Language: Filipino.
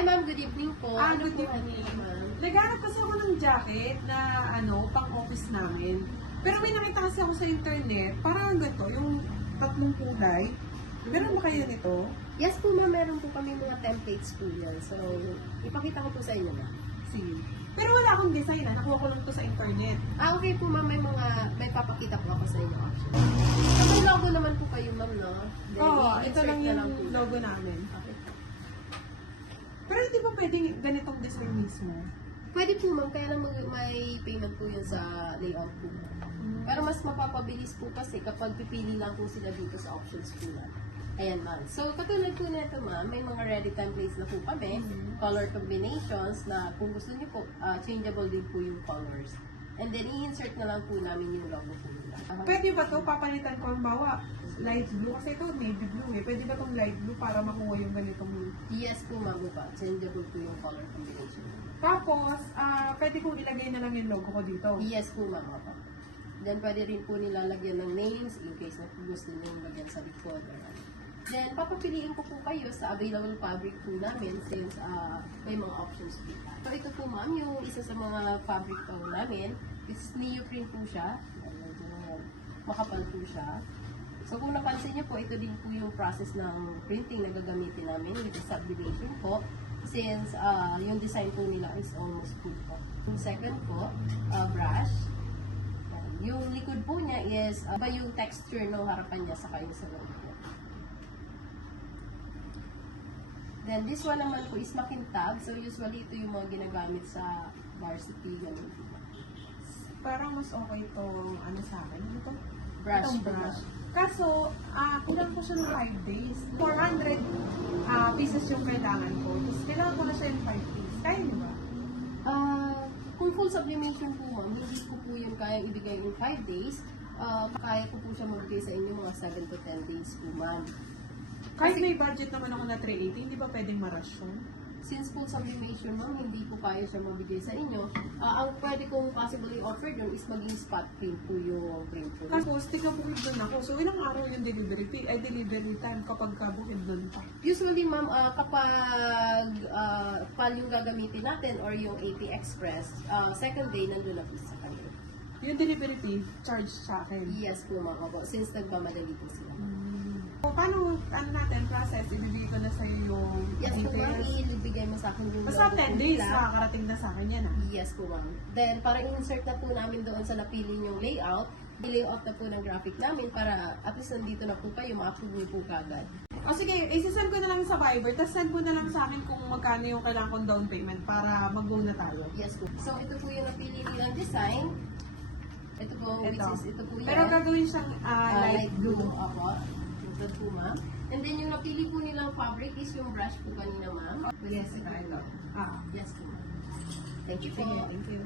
Hi ma'am, good evening po. Good po evening. ma'am? Naghanap kasi ako ng jacket na pang-office namin. Pero may nakita kasi ako sa internet, parang ganito, yung tatlong kulay. Meron ba kayo nito? Yes po ma'am, meron po kami mga templates po yan. So, ipakita ko po sa inyo ma'am. Sige. Pero wala akong design nakuha ko lang to sa internet. Okay po ma'am, may papakita po ako sa inyo actually. So, may logo naman po kayo ma'am, no? Then, Oo, ito i-insert lang na yung po. logo namin. Okay. Pero hindi ba pwedeng ganitong design mismo? Pwede po ma'am, kaya lang may payment po yun sa layout po. Pero mas mapapabilis po kasi kapag pipili lang po sila dito sa options po na. Ayan ma'am. So katulad po nito ma'am, may mga ready templates na po kami, color combinations na kung gusto niyo po, changeable din po yung colors. And then i-insert na lang po namin yung logo po nila. Pwede ba to papalitan ko ang bawa? Light blue? Kasi ito navy blue eh. Pwede ba tong light blue para makuha yung ganitong... Yes po ma'am po, changeable po yung color combination. Tapos, pwede kong ilagay na lang yung logo ko dito. Yes po ma'am po. Then pwede rin po nilalagyan ng names in case na gusto nyo lagyan sa likod. Then papapiliin ko po kayo sa available fabric po namin since may mga options po. So ito po ma'am, yung isa sa mga fabric po namin is neoprene po siya. Makapal po siya. So kung napansin niyo po, ito din po yung process ng printing na gagamitin namin with the sublimation po since yung design po nila is almost full po. Yung second po, brush. Yung likod po niya is iba yung texture ng harapan niya sa kayo sa loob po. Then this one naman po is makintab. So usually ito yung mga ginagamit sa varsity. Ganun po. Parang mas okay itong sa akin. Ano to? Brush Itong po. brush. Kaso, kulang ko siya ng 5 days. 400 pieces yung kailangan ko. Tapos kailangan ko na siya yung 5 days. Kaya niyo ba? Kung full sublimation po ma'am, hindi ko po yung kaya ibigay in 5 days. Kaya ko po siya magbigay sa inyo mga 7 to 10 days po ma'am. Kahit may budget naman ako na 380, hindi ba pwedeng ma-rush yun? Since full sublimation ma'am, hindi ko kaya siya mabigay sa inyo. Ang pwede kong possibly offer doon is maging spot print po yung print po. Tapos, tika-bukid doon ako. So, ilang araw yung delivery fee? Ay, delivery time kapag kabukid doon pa. Usually ma'am, kapag PAL yung gagamitin natin or yung AP Express, second day nandun na po sa kanila. Yung delivery fee, charge sa akin. Yes po ma'am, opo, since nagmamadali po sila. So, paano, natin, process? Ibibigay ko na sa'yo yung Yes po ma'am, details. ibigay mo sa akin yung Basta logo 10 po days, nila. nakakarating na sa akin yan Yes po ma'am. Then, para insert na po namin doon sa napili yung layout, i-layout na po ng graphic namin para at least nandito na po kayo, ma-approve po kagad. O sige, isasend ko na lang sa Viber, tapos send mo na lang sa akin kung magkano yung kailangan kong down payment para mag-go na tayo. Yes po. So, ito po yung napili nilang design. Ito po, which is ito po yan. Pero gagawin siyang light blue. Opo. Ito po ma'am. And then yung napili po nilang fabric is yung brush po kanina ma'am. Yes, ito. Yes po ma'am. Thank you po. Sige, thank you.